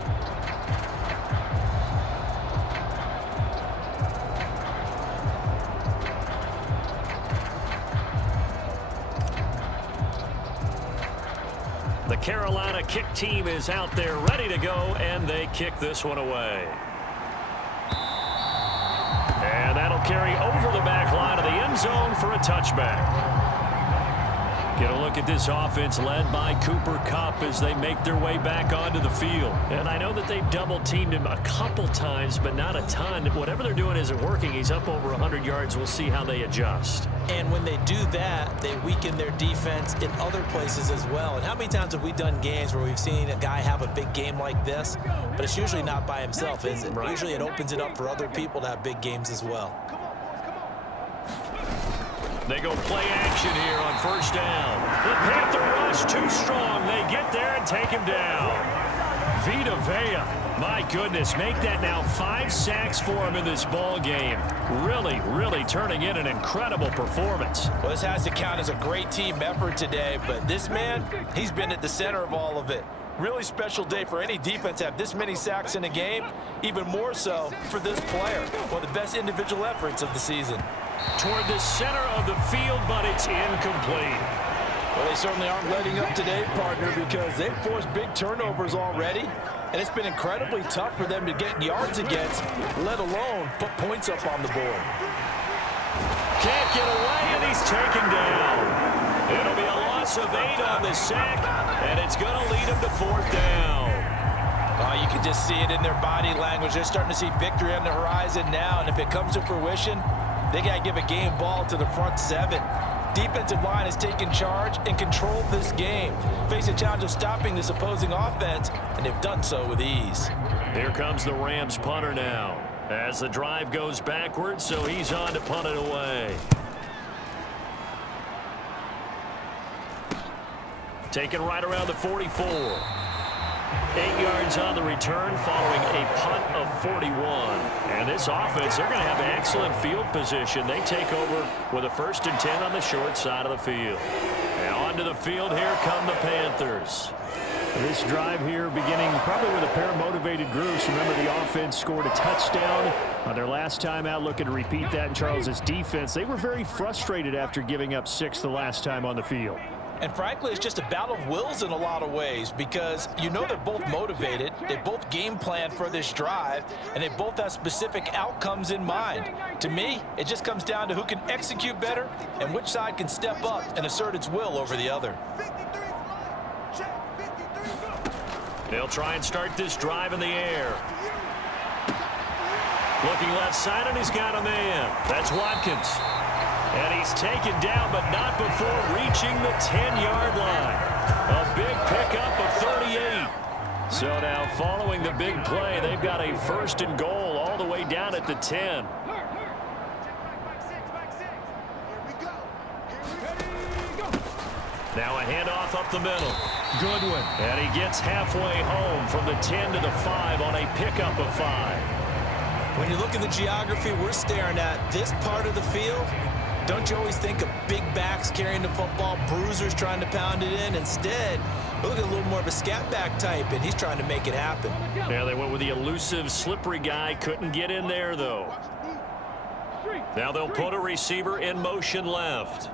The Carolina kick team is out there ready to go, and they kick this one away. And that'll carry over the back line of the end zone for a touchback. Get a look at this offense led by Cooper Kupp as they make their way back onto the field. And I know that they've double-teamed him a couple times, but not a ton. Whatever they're doing isn't working. He's up over 100 yards. We'll see how they adjust. And when they do that, they weaken their defense in other places as well. And how many times have we done games where we've seen a guy have a big game like this, but it's usually not by himself, is it? Right. Usually it opens it up for other people to have big games as well. They go play action here on first down. The Panther rush too strong. They get there and take him down. Vita Vea, my goodness, make that now 5 sacks for him in this ball game. Really turning in an incredible performance. Well, this has to count as a great team effort today, but this man, he's been at the center of all of it. Really special day for any defense to have this many sacks in a game, even more so for this player. One of the best individual efforts of the season. Toward the center of the field, but it's incomplete. Well, they certainly aren't letting up today, partner, because they've forced big turnovers already, and it's been incredibly tough for them to get yards against, let alone put points up on the board. Can't get away, and he's taken down. It'll be a loss of 8 on the sack, and it's going to lead him to 4th down. You can just see it in their body language. They're starting to see victory on the horizon now, and if it comes to fruition, they got to give a game ball to the front 7. Defensive line has taken charge and controlled this game. Face a challenge of stopping this opposing offense, and they've done so with ease. Here comes the Rams punter now as the drive goes backwards, so he's on to punt it away. Taken right around the 44. 8 yards on the return following a punt of 41. And this offense, they're going to have excellent field position. They take over with a 1st and 10 on the short side of the field. Now onto the field, here come the Panthers. This drive here beginning probably with a pair of motivated groups. Remember, the offense scored a touchdown on their last time out. Looking to repeat that in Charles's defense. They were very frustrated after giving up 6 the last time on the field. And frankly, it's just a battle of wills in a lot of ways because you know they're both motivated, they both game plan for this drive, and they both have specific outcomes in mind. To me, it just comes down to who can execute better and which side can step up and assert its will over the other. 53 flight. Check. 53. They'll try and start this drive in the air. Looking left side, and he's got a man. That's Watkins. And he's taken down, but not before reaching the 10-yard line. A big pickup of 38. So now following the big play, they've got a 1st and goal all the way down at the 10. Now a handoff up the middle. Goodwin. And he gets halfway home from the 10 to the 5 on a pickup of 5. When you look at the geography we're staring at, this part of the field, don't you always think of big backs carrying the football, bruisers trying to pound it in? Instead, look at a little more of a scat back type, and he's trying to make it happen. Yeah, they went with the elusive, slippery guy. Couldn't get in there, though. Now they'll put a receiver in motion left.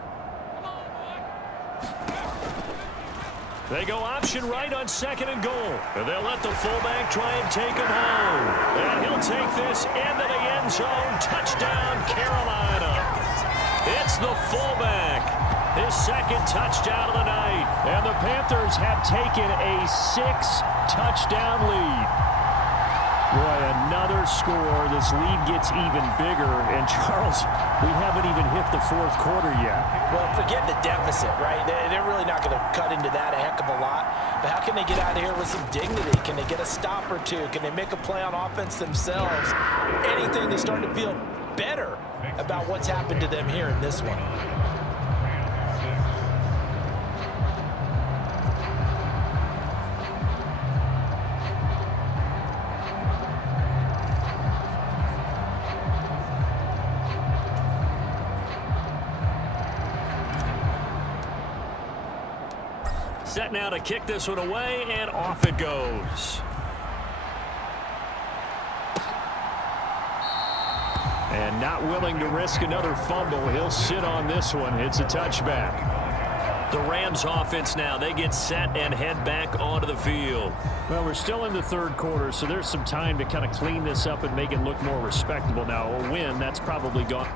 They go option right on 2nd and goal. And they'll let the fullback try and take him home. And he'll take this into the end zone. Touchdown, Carolina. It's the fullback. His 2nd touchdown of the night. And the Panthers have taken a 6-touchdown lead. Boy, another score. This lead gets even bigger. And, Charles, we haven't even hit the 4th quarter yet. Well, forget the deficit, right? They're really not going to cut into that a heck of a lot. But how can they get out of here with some dignity? Can they get a stop or two? Can they make a play on offense themselves? Anything to start to feel better about what's happened to them here in this one. Set now to kick this one away, and off it goes. And not willing to risk another fumble. He'll sit on this one. It's a touchback. The Rams offense now, they get set and head back onto the field. Well, we're still in the 3rd quarter, so there's some time to kind of clean this up and make it look more respectable. Now, a win, that's probably gone.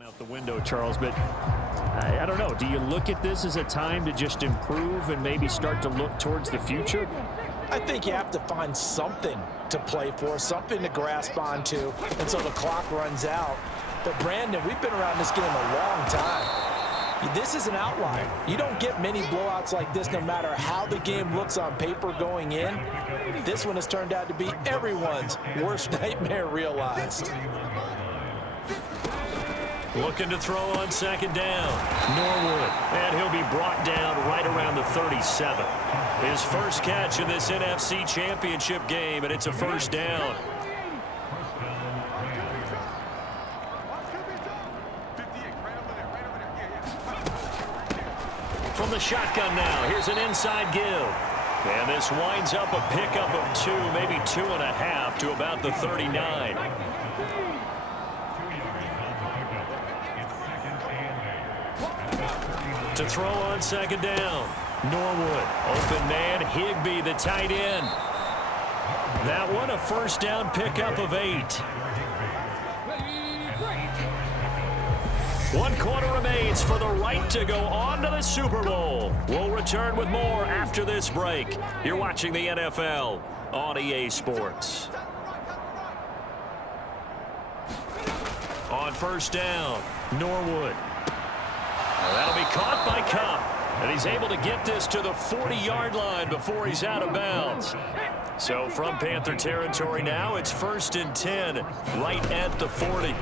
Out the window, Charles, but I don't know. Do you look at this as a time to just improve and maybe start to look towards the future? I think you have to find something to play for, something to grasp onto until the clock runs out. But, Brandon, we've been around this game a long time. This is an outlier. You don't get many blowouts like this no matter how the game looks on paper going in. This one has turned out to be everyone's worst nightmare realized. Looking to throw on 2nd down. Norwood. And he'll be brought down right around the 37. His first catch in this NFC Championship game, and it's a 1st down. From the shotgun now, here's an inside give. And this winds up a pickup of 2, maybe 2.5 to about the 39. To throw on 2nd down. Norwood. Open man. Higbee, the tight end. That one a 1st down pickup of 8. 1 quarter remains for the right to go on to the Super Bowl. We'll return with more after this break. You're watching the NFL on EA Sports. On 1st down, Norwood. That'll be caught by Cup. And he's able to get this to the 40-yard line before he's out of bounds. So from Panther territory now, it's 1st and 10, right at the 40.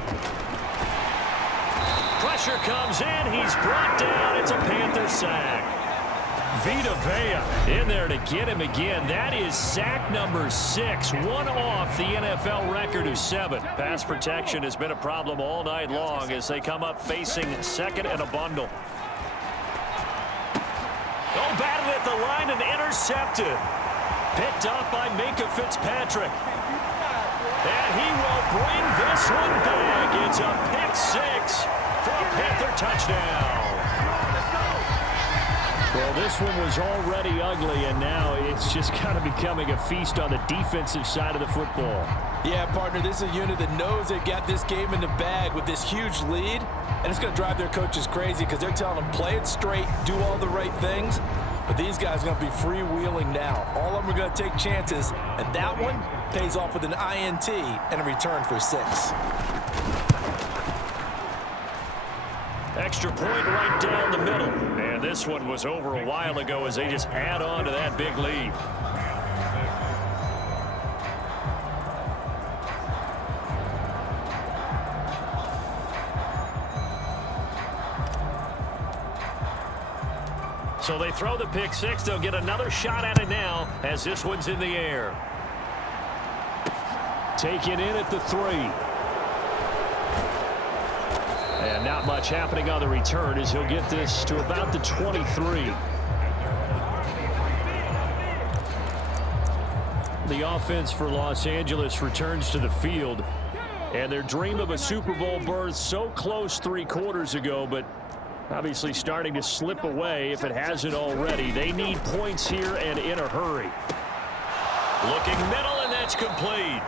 Pressure comes in. He's brought down. It's a Panther sack. Vita Vea in there to get him again. That is sack number 6, one off the NFL record of 7. Pass protection has been a problem all night long as they come up facing 2nd and a bundle. Oh, batted at the line and intercepted. Picked up by Minka Fitzpatrick. And he will bring this one back. It's a pick 6. for a Panther touchdown. Well, this one was already ugly, and now it's just kind of becoming a feast on the defensive side of the football. Yeah, partner, this is a unit that knows they've got this game in the bag with this huge lead, and it's going to drive their coaches crazy because they're telling them play it straight, do all the right things. But these guys are going to be freewheeling now. All of them are going to take chances, and that one pays off with an INT and a return for 6. Extra point right down the middle. And this one was over a while ago as they just add on to that big lead. So they throw the pick six. They'll get another shot at it now as this one's in the air. Taken in at the 3. And not much happening on the return as he'll get this to about the 23. The offense for Los Angeles returns to the field. And their dream of a Super Bowl berth so close 3 quarters ago, but obviously starting to slip away if it hasn't already. They need points here and in a hurry. Looking middle, and that's complete.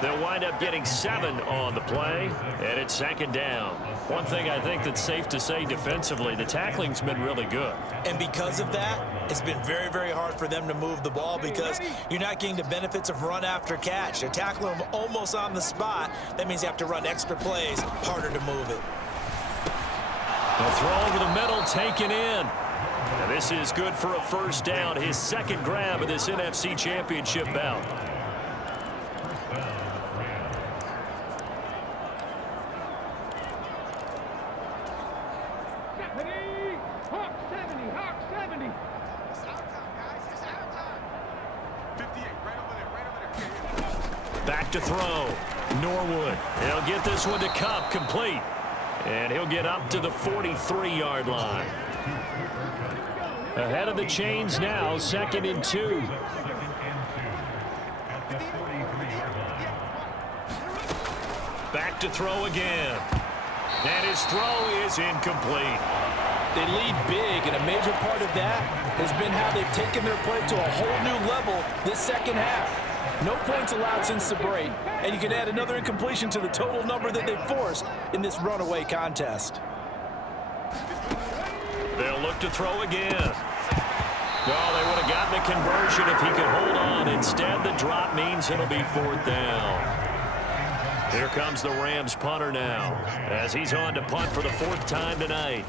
They'll wind up getting 7 on the play, and it's 2nd down. One thing I think that's safe to say defensively, the tackling's been really good. And because of that, it's been very, very hard for them to move the ball because you're not getting the benefits of run after catch. They're tackling them almost on the spot. That means you have to run extra plays, harder to move it. A throw over the middle, taken in. And this is good for a 1st down, his 2nd grab of this NFC Championship bout. Back to throw. Norwood. He'll get this one to Cup, complete. And he'll get up to the 43-yard line. Ahead of the chains now, 2nd and 2. Back to throw again. And his throw is incomplete. They lead big, and a major part of that has been how they've taken their play to a whole new level this second half. No points allowed since the break, and you can add another incompletion to the total number that they've forced in this runaway contest. They'll look to throw again. Oh, they would have gotten the conversion if he could hold on. Instead, the drop means it'll be 4th down. Here comes the Rams punter now as he's on to punt for the 4th time tonight.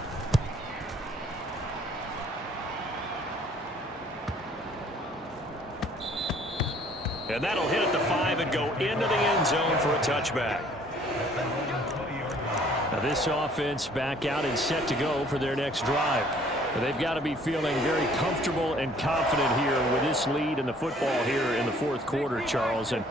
And that'll hit at the 5 and go into the end zone for a touchback. Now this offense back out and set to go for their next drive. They've got to be feeling very comfortable and confident here with this lead in the football here in the 4th quarter, Charles. And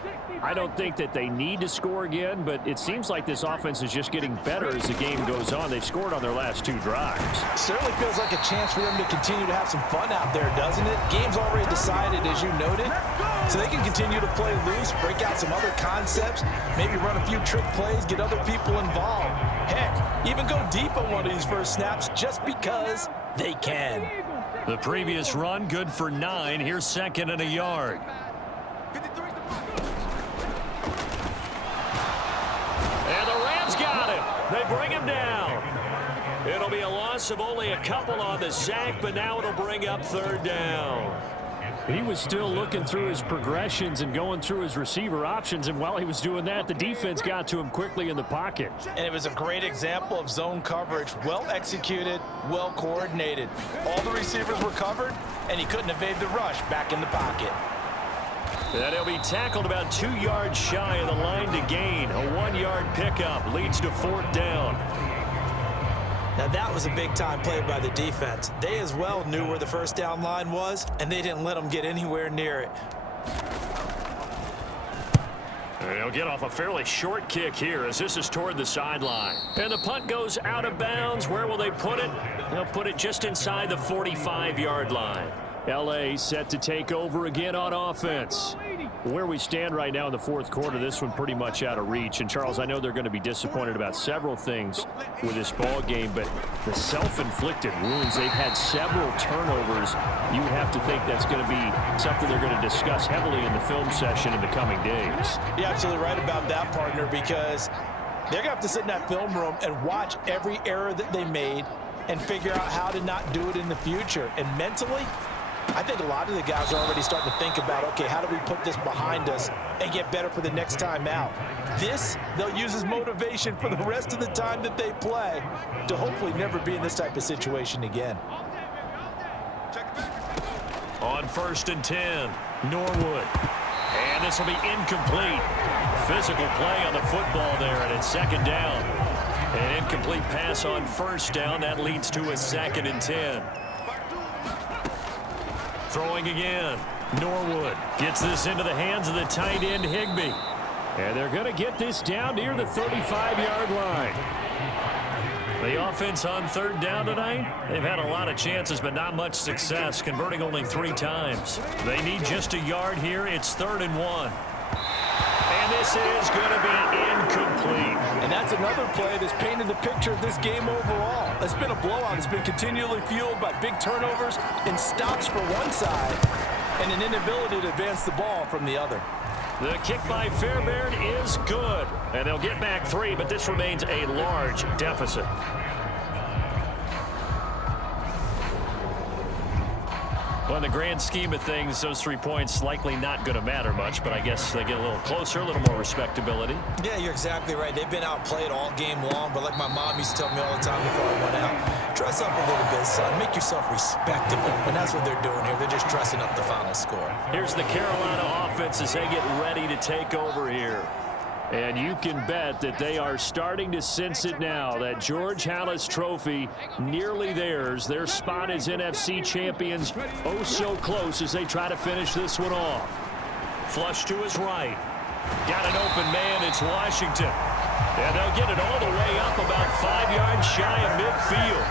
I don't think that they need to score again, but it seems like this offense is just getting better as the game goes on. They've scored on their last 2 drives. Certainly feels like a chance for them to continue to have some fun out there, doesn't it? Game's already decided, as you noted. So they can continue to play loose, break out some other concepts, maybe run a few trick plays, get other people involved. Heck, even go deep on one of these first snaps just because they can. The previous run, good for 9. Here's 2nd and a yard. And the Rams got him. They bring him down. It'll be a loss of only a couple on the sack, but now it'll bring up 3rd down. He was still looking through his progressions and going through his receiver options, and while he was doing that, the defense got to him quickly in the pocket. And it was a great example of zone coverage, well executed, well coordinated. All the receivers were covered, and he couldn't evade the rush back in the pocket. And he'll be tackled about 2 yards shy of the line to gain. A 1-yard pickup leads to 4th down. Now that was a big-time play by the defense. They as well knew where the 1st down line was, and they didn't let them get anywhere near it. And he'll get off a fairly short kick here as this is toward the sideline. And the punt goes out of bounds. Where will they put it? They'll put it just inside the 45-yard line. L.A. set to take over again on offense. Where we stand right now in the fourth quarter, this one pretty much out of reach. And, Charles, I know they're going to be disappointed about several things with this ball game, but the self-inflicted wounds, they've had several turnovers. You would have to think that's going to be something they're going to discuss heavily in the film session in the coming days. You're absolutely right about that, partner, because they're going to have to sit in that film room and watch every error that they made and figure out how to not do it in the future. And mentally, I think a lot of the guys are already starting to think about, okay, how do we put this behind us and get better for the next time out? This, they'll use as motivation for the rest of the time that they play to hopefully never be in this type of situation again. On 1st and 10, Norwood. And this will be incomplete. Physical play on the football there, and it's 2nd down. An incomplete pass on 1st down. That leads to a 2nd and 10. Throwing again. Norwood gets this into the hands of the tight end, Higbee. And they're going to get this down near the 35-yard line. The offense on 3rd down tonight, they've had a lot of chances, but not much success, converting only 3 times. They need just a yard here. It's 3rd and 1. And this is going to be incomplete. And that's another play that's painted the picture of this game overall. It's been a blowout. It's been continually fueled by big turnovers and stops for one side and an inability to advance the ball from the other. The kick by Fairbairn is good. And they'll get back 3, but this remains a large deficit. Well, in the grand scheme of things, those 3 points likely not going to matter much, but I guess they get a little closer, a little more respectability. Yeah, you're exactly right. They've been outplayed all game long, but like my mom used to tell me all the time before I went out, dress up a little bit, son. Make yourself respectable. And that's what they're doing here. They're just dressing up the final score. Here's the Carolina offense as they get ready to take over here. And you can bet that they are starting to sense it now. That George Halas trophy nearly theirs. Their spot as NFC champions oh so close as they try to finish this one off. Flush to his right. Got an open man. It's Washington. And they'll get it all the way up about 5 yards shy of midfield.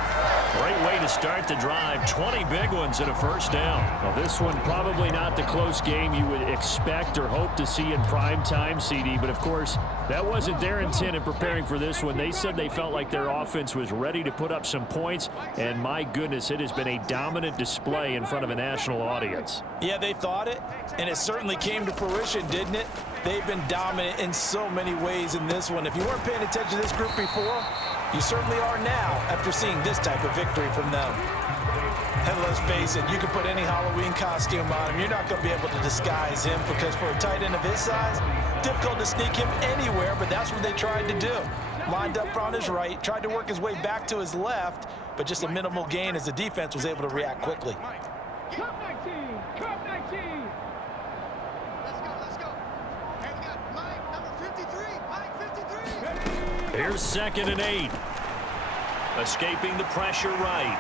Great way to start the drive. 20 big ones and a 1st down. Well, this one probably not the close game you would expect or hope to see in prime time, CD. But, of course, that wasn't their intent in preparing for this one. They said they felt like their offense was ready to put up some points. And, my goodness, it has been a dominant display in front of a national audience. Yeah, they thought it, and it certainly came to fruition, didn't it? They've been dominant in so many ways in this one. If you weren't paying attention to this group before, you certainly are now after seeing this type of victory from them. And let's face it, you can put any Halloween costume on him. You're not going to be able to disguise him because for a tight end of his size, difficult to sneak him anywhere, but that's what they tried to do. Lined up on his right, tried to work his way back to his left, but just a minimal gain as the defense was able to react quickly. Come 19! Come 19! Let's go. Hey, we got Mike, number 53. Mike 53. Here's 2nd and 8. Escaping the pressure right.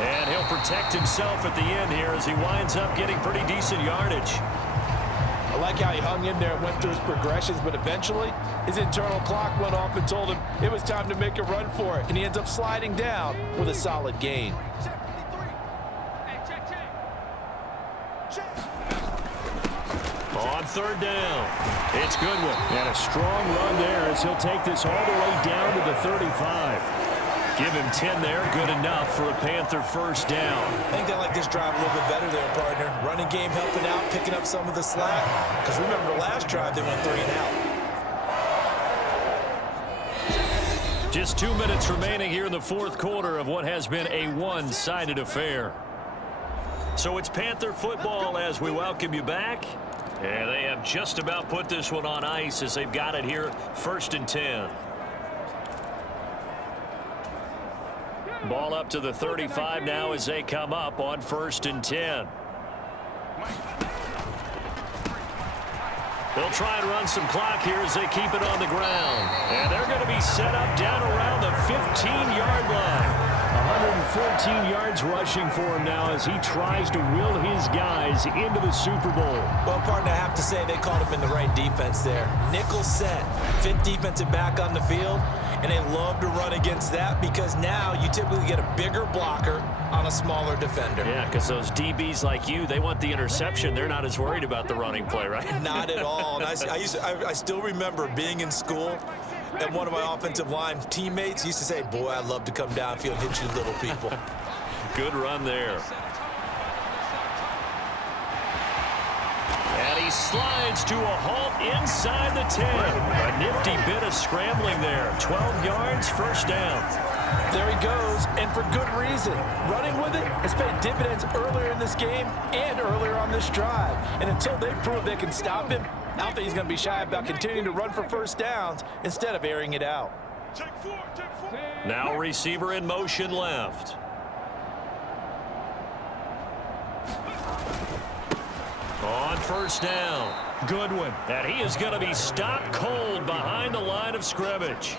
And he'll protect himself at the end here as he winds up getting pretty decent yardage. I like how he hung in there and went through his progressions, but eventually his internal clock went off and told him it was time to make a run for it. And he ends up sliding down with a solid gain. Check 53. Hey, check. On 3rd down, it's Goodwin. And a strong run there as he'll take this all the way down to the 35. Give him 10 there, good enough for a Panther 1st down. I think they like this drive a little bit better there, partner. Running game helping out, picking up some of the slack. Because remember the last drive, they went 3 and out. Just 2 minutes remaining here in the fourth quarter of what has been a one-sided affair. So it's Panther football as we welcome you back. And they have just about put this one on ice as they've got it here, 1st and 10. Ball up to the 35 now as they come up on 1st and 10. They'll try and run some clock here as they keep it on the ground. And they're going to be set up down around the 15-yard line. 214 yards rushing for him now as he tries to will his guys into the Super Bowl. Well, partner, I have to say they called him in the right defense there. Nickel set, fifth defensive back on the field, and they love to run against that because now you typically get a bigger blocker on a smaller defender. Yeah, because those DBs like you, they want the interception. They're not as worried about the running play, right? Not at all. And I still remember being in school, and one of my offensive line teammates used to say, boy, I'd love to come downfield and hit you little people. Good run there. And he slides to a halt inside the 10. A nifty bit of scrambling there. 12 yards, first down. There he goes, and for good reason. Running with it has paid dividends earlier in this game and earlier on this drive. And until they prove they can stop him, I don't think he's going to be shy about continuing to run for first downs instead of airing it out. Now receiver in motion left. On first down. Goodwin. And he is going to be stopped cold behind the line of scrimmage.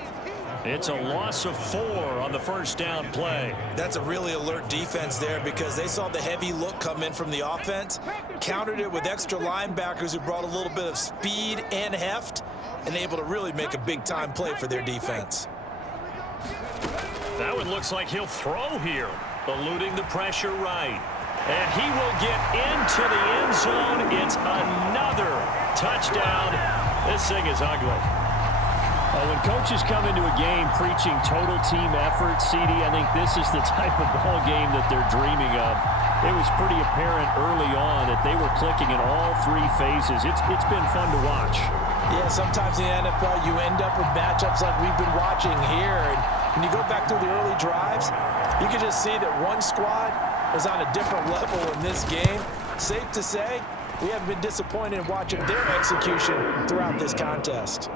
It's a loss of 4 on the first down play. That's a really alert defense there because they saw the heavy look come in from the offense, countered it with extra linebackers who brought a little bit of speed and heft, and able to really make a big-time play for their defense. That one looks like he'll throw here, eluding the pressure right. And he will get into the end zone. It's another touchdown. This thing is ugly. When coaches come into a game preaching total team effort, CD, I think this is the type of ball game that they're dreaming of. It was pretty apparent early on that they were clicking in all 3 phases. It's been fun to watch. Yeah, sometimes in the NFL you end up with matchups like we've been watching here. And when you go back through the early drives, you can just see that one squad is on a different level in this game. Safe to say, we haven't been disappointed in watching their execution throughout this contest.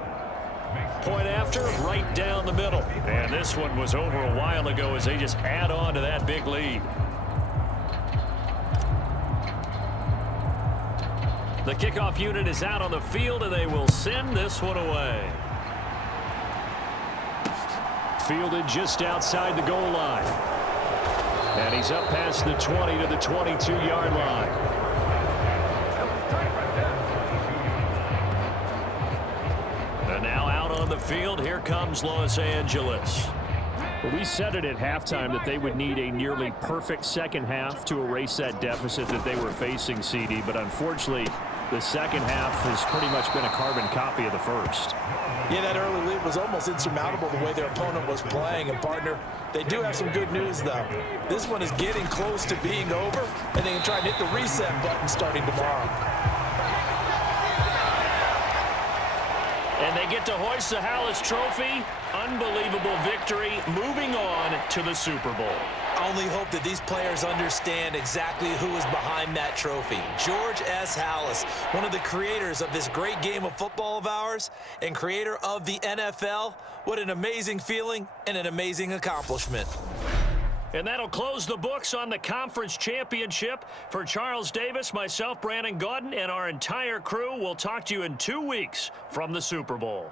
Point after, right down the middle. And this one was over a while ago as they just add on to that big lead. The kickoff unit is out on the field, and they will send this one away. Fielded just outside the goal line. And he's up past the 20 to the 22-yard line. And now out on the field, here comes Los Angeles. Well, we said it at halftime that they would need a nearly perfect second half to erase that deficit that they were facing, CD. But unfortunately, the second half has pretty much been a carbon copy of the first. Yeah, that early lead was almost insurmountable the way their opponent was playing. And, partner, they do have some good news, though. This one is getting close to being over, and they can try and hit the reset button starting tomorrow. And they get to hoist the Hallis Trophy. Unbelievable victory, moving on to the Super Bowl. I only hope that these players understand exactly who is behind that trophy. George S. Hallis, one of the creators of this great game of football of ours and creator of the NFL. What an amazing feeling and an amazing accomplishment. And that'll close the books on the conference championship. For Charles Davis, myself, Brandon Gaudin, and our entire crew, we'll talk to you in 2 weeks from the Super Bowl.